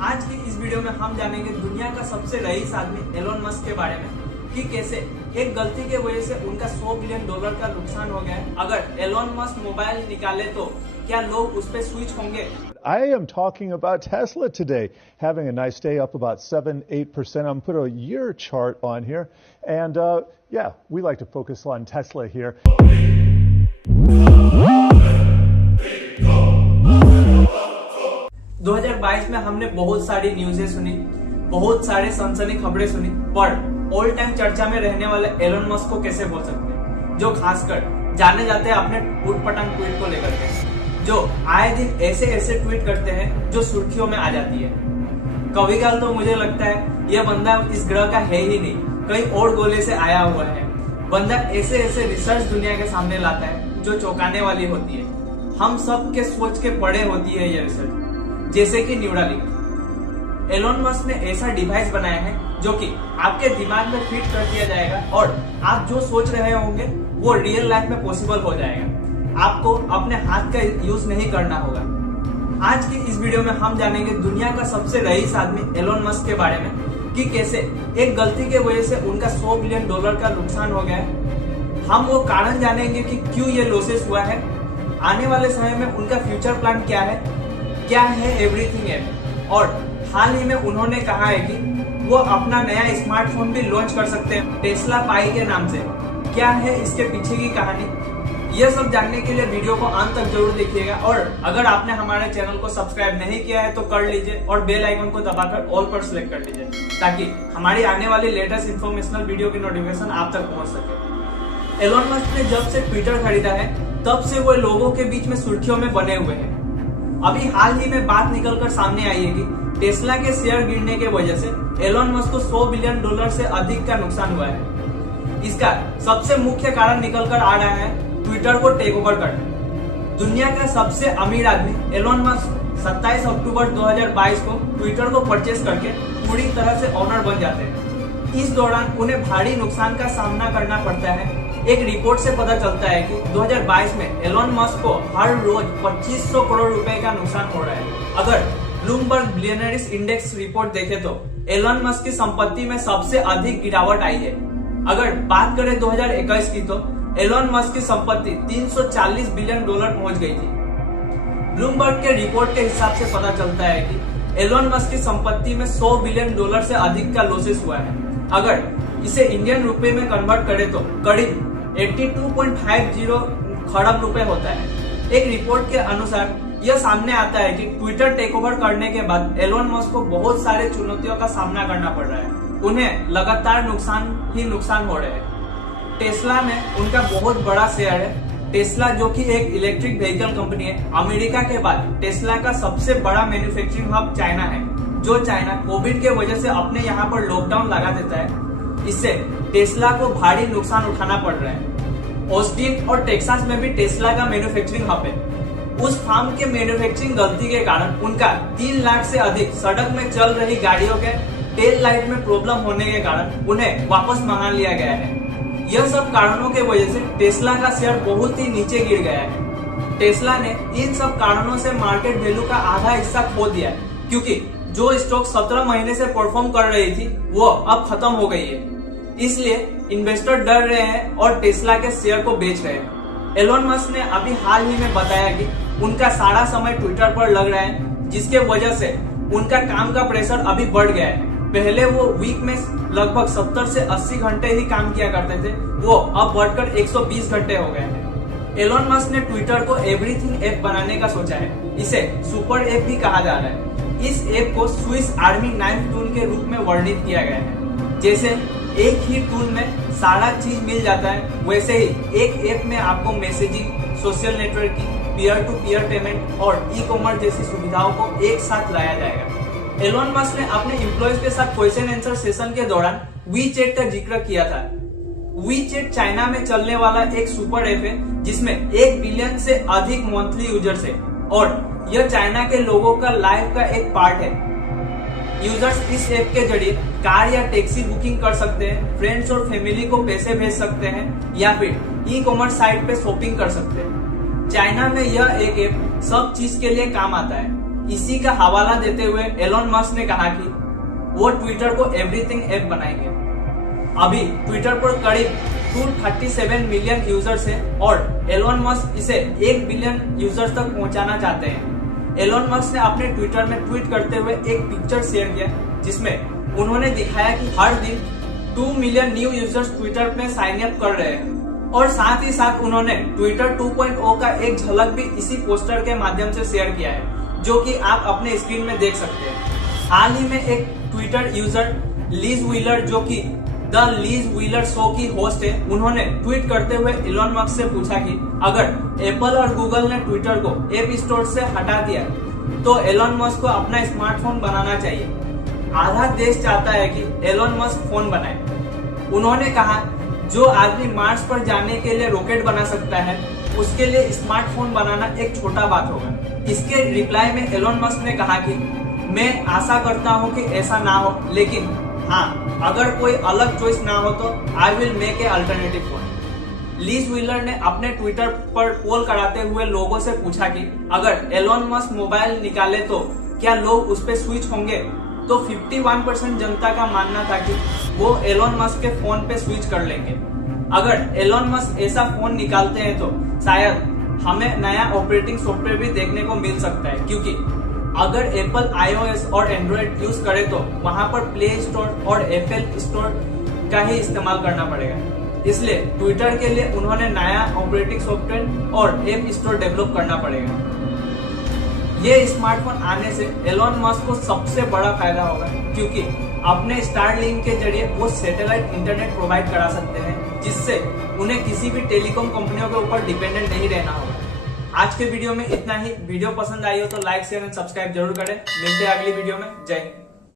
आज की इस वीडियो में हम जानेंगे दुनिया का सबसे रईस आदमी एलोन मस्क के बारे में कि कैसे एक गलती के वजह से उनका $100 बिलियन का नुकसान हो गया है। अगर एलोन मस्क मोबाइल निकाले तो क्या लोग उस पर स्विच होंगे? I am talking about Tesla today, having a nice day, up about 7-8%. I'm put a year chart on here, and yeah, we like to focus on Tesla here. दो 2022 में हमने बहुत सारी न्यूज़ें सुनी, बहुत सारे सनसनी खबरें सुनी, पर ऑल टाइम चर्चा में रहने वाले एलोन मस्क को कैसे भूल सकते हैं, जो खासकर जाने जाते हैं अपने उटपटांग ट्वीट को लेकर के, जो आए दिन ऐसे ऐसे ट्वीट करते हैं जो सुर्खियों में आ जाती है। कभी कभार तो मुझे लगता है यह बंदा इस ग्रह का है ही नहीं, कहीं और गोले से आया हुआ है। बंदा ऐसे ऐसे रिसर्च दुनिया के सामने लाता है जो चौंकाने वाली होती है, हम सब के सोच के पड़े होती है ये रिसर्च, जैसे कि न्यूरालिंक। एलोन मस्क ने ऐसा डिवाइस बनाया है जो कि आपके दिमाग में फिट कर दिया जाएगा और आप जो सोच रहे होंगे वो रियल लाइफ में पॉसिबल हो जाएगा। आपको अपने हाथ का यूज नहीं करना होगा। आज की इस वीडियो में हम जानेंगे दुनिया का सबसे रईस आदमी एलोन मस्क के बारे में कि कैसे एक गलती के वजह से उनका $100 बिलियन का नुकसान हो गया है। हम वो कारण जानेंगे कि क्यों ये लॉसेस हुआ है, आने वाले समय में उनका फ्यूचर प्लान क्या है एवरीथिंग ऐप, और हाल ही में उन्होंने कहा है कि वो अपना नया स्मार्टफोन भी लॉन्च कर सकते हैं टेस्ला पाई के नाम से। क्या है इसके पीछे की कहानी, यह सब जानने के लिए वीडियो को अंत तक जरूर देखिएगा। और अगर आपने हमारे चैनल को सब्सक्राइब नहीं किया है तो कर लीजिए और बेल आइकन को दबाकर ऑल पर सिलेक्ट कर लीजिए ताकि हमारी आने वाली लेटेस्ट इंफॉर्मेशनल वीडियो की नोटिफिकेशन आप तक पहुंच सके। एलोन मस्क ने जब से ट्विटर खरीदा है तब से वो लोगों के बीच में सुर्खियों में बने हुए हैं। अभी हाल ही में बात निकलकर सामने आई है कि टेस्ला के शेयर गिरने के वजह से एलोन मस्क को $100 बिलियन से अधिक का नुकसान हुआ है। इसका सबसे मुख्य कारण निकलकर आ रहा है ट्विटर को टेक ओवर करना। दुनिया का सबसे अमीर आदमी एलोन मस्क 27 अक्टूबर 2022 को ट्विटर को परचेस करके पूरी तरह से ओनर बन जाते हैं। इस दौरान उन्हें भारी नुकसान का सामना करना पड़ता है। एक रिपोर्ट से पता चलता है कि 2022 में एलोन मस्क को हर रोज 2500 करोड़ रुपए का नुकसान हो रहा है। अगर ब्लूमबर्ग बिलियनर्स इंडेक्स रिपोर्ट देखे तो एलोन मस्क की संपत्ति में सबसे अधिक गिरावट आई है। अगर बात करें 2021 की तो एलोन मस्क की संपत्ति $340 बिलियन पहुंच गई थी। ब्लूमबर्ग के रिपोर्ट के हिसाब से पता चलता है कि एलोन मस्क की संपत्ति में $100 बिलियन से अधिक का लॉसेस हुआ है। अगर इसे इंडियन रुपए में कन्वर्ट करें तो करीब 82.50 खरब रुपए होता है। एक रिपोर्ट के अनुसार यह सामने आता है कि ट्विटर टेक ओवर करने के बाद एलोन मस्क को बहुत सारे चुनौतियों का सामना करना पड़ रहा है। उन्हें लगातार नुकसान हो रहे हैं। टेस्ला में उनका बहुत बड़ा शेयर है। टेस्ला जो कि एक इलेक्ट्रिक व्हीकल कंपनी है, अमेरिका के बाद टेस्ला का सबसे बड़ा मैन्युफैक्चरिंग हब चाइना है, जो चाइना कोविड के वजह से अपने यहाँ पर लॉकडाउन लगा देता है। इससे टेस्ला को भारी नुकसान उठाना पड़ रहा है। ऑस्टिन और टेक्सास में भी टेस्ला का मैन्युफैक्चरिंग हब है। उस फार्म के मैन्युफैक्चरिंग गलती के कारण उनका 3 लाख से अधिक सड़क में चल रही गाड़ियों के टेल लाइट में प्रॉब्लम होने के कारण उन्हें वापस मंगा लिया गया है। यह सब कारणों के वजह से टेस्ला का शेयर बहुत ही नीचे गिर गया है। टेस्ला ने इन सब कारणों से मार्केट वैल्यू का आधा हिस्सा खो दिया, क्योंकि जो स्टॉक 17 महीने से परफॉर्म कर रही थी वो अब खत्म हो गई है। इसलिए इन्वेस्टर डर रहे हैं और टेस्ला के शेयर को बेच रहे हैं। एलोन मस्क ने अभी हाल ही में बताया कि उनका सारा समय ट्विटर पर लग रहा है, जिसके वजह से उनका काम का प्रेशर अभी बढ़ गया है। पहले वो वीक में लगभग 70 से 80 घंटे ही काम किया करते थे, वो अब बढ़कर 120 घंटे हो गए हैं। एलोन मस्क ने ट्विटर को एवरीथिंग ऐप बनाने का सोचा है। इसे सुपर ऐप भी कहा जा रहा है। इस ऐप को स्विस आर्मी नाइफ टूल के रूप में वर्णित किया गया है। जैसे एक ही टूल में सारा चीज मिल जाता है, वैसे ही एक ऐप में आपको messaging, social networking, peer to peer payment और ई कॉमर्स जैसी सुविधाओं को एक साथ लाया जाएगा। एलोन मस्क ने अपने एम्प्लॉयज के साथ क्वेश्चन आंसर सेशन के दौरान वीचैट का जिक्र किया था। वीचैट चाइना में चलने वाला एक सुपर ऐप है जिसमें 1 बिलियन से अधिक मंथली यूजर्स है और यह चाइना के लोगों का लाइफ का एक पार्ट है। यूजर्स इस ऐप के जरिए कार या टैक्सी बुकिंग कर सकते हैं, फ्रेंड्स और फैमिली को पैसे भेज सकते हैं या फिर ई कॉमर्स साइट पे शॉपिंग कर सकते हैं। चाइना में यह एक ऐप सब चीज के लिए काम आता है। इसी का हवाला देते हुए एलोन मस्क ने कहा कि वो ट्विटर को एवरीथिंग ऐप बनाएंगे। अभी ट्विटर पर करीब 237 मिलियन यूजर्स हैं और एलोन मस्क इसे 1 बिलियन यूजर्स तक पहुंचाना चाहते हैं। एलोन मस्क ने अपने ट्विटर में ट्वीट करते हुए एक पिक्चर शेयर किया जिसमें उन्होंने दिखाया कि हर दिन 2 मिलियन न्यू यूजर्स ट्विटर में साइन अप कर रहे हैं और साथ ही साथ उन्होंने ट्विटर 2.0 का एक झलक भी इसी पोस्टर के माध्यम से शेयर किया है, जो कि आप अपने स्क्रीन में देख सकते हैं। हाल ही में एक ट्विटर यूजर लीज व्हीलर, जो कि द लीज व्हीलर शो की होस्ट है, उन्होंने ट्वीट करते हुए एलोन मस्क से पूछा कि अगर एप्पल और गूगल ने ट्विटर को ऐप स्टोर से हटा दिया तो एलोन मस्क को अपना स्मार्टफोन बनाना चाहिए। आधा देश चाहता है कि एलोन मस्क फोन बनाए। उन्होंने कहा जो आदमी मार्स पर जाने के लिए रॉकेट बना सकता है उसके लिए स्मार्टफोन बनाना एक छोटा बात होगा। इसके रिप्लाई में एलोन मस्क ने कहा कि मैं आशा करता हूं कि ऐसा ना हो, लेकिन हाँ, अगर कोई अलग चॉइस ना हो तो I will make a alternative phone. Lease wheeler ने अपने ट्विटर पर पोल कराते हुए लोगों से पूछा कि अगर एलोन मस्क मोबाइल निकाले तो क्या लोग उस पर स्विच होंगे, तो 51% जनता का मानना था कि वो एलोन मस्क के फोन पे स्विच कर लेंगे। अगर एलोन मस्क ऐसा फोन निकालते हैं तो शायद हमें नया ऑपरेटिंग सॉफ्टवेयर भी देखने को मिल सकता है, क्योंकि अगर एप्पल iOS और एंड्रॉइड यूज करे तो वहां पर प्ले स्टोर और एप्पल स्टोर का ही इस्तेमाल करना पड़ेगा। इसलिए ट्विटर के लिए उन्होंने नया ऑपरेटिंग सॉफ्टवेयर और ऐप स्टोर डेवलप करना पड़ेगा। ये स्मार्टफोन आने से एलोन मस्क को सबसे बड़ा फायदा होगा, क्योंकि अपने स्टारलिंक के जरिए वो सैटेलाइट इंटरनेट प्रोवाइड करा सकते हैं, जिससे उन्हें किसी भी टेलीकॉम कंपनियों के ऊपर डिपेंडेंट नहीं रहना होगा। आज के वीडियो में इतना ही। वीडियो पसंद आई हो तो लाइक शेयर एंड सब्सक्राइब जरूर करें। मिलते हैं अगली वीडियो में। जय हिंद।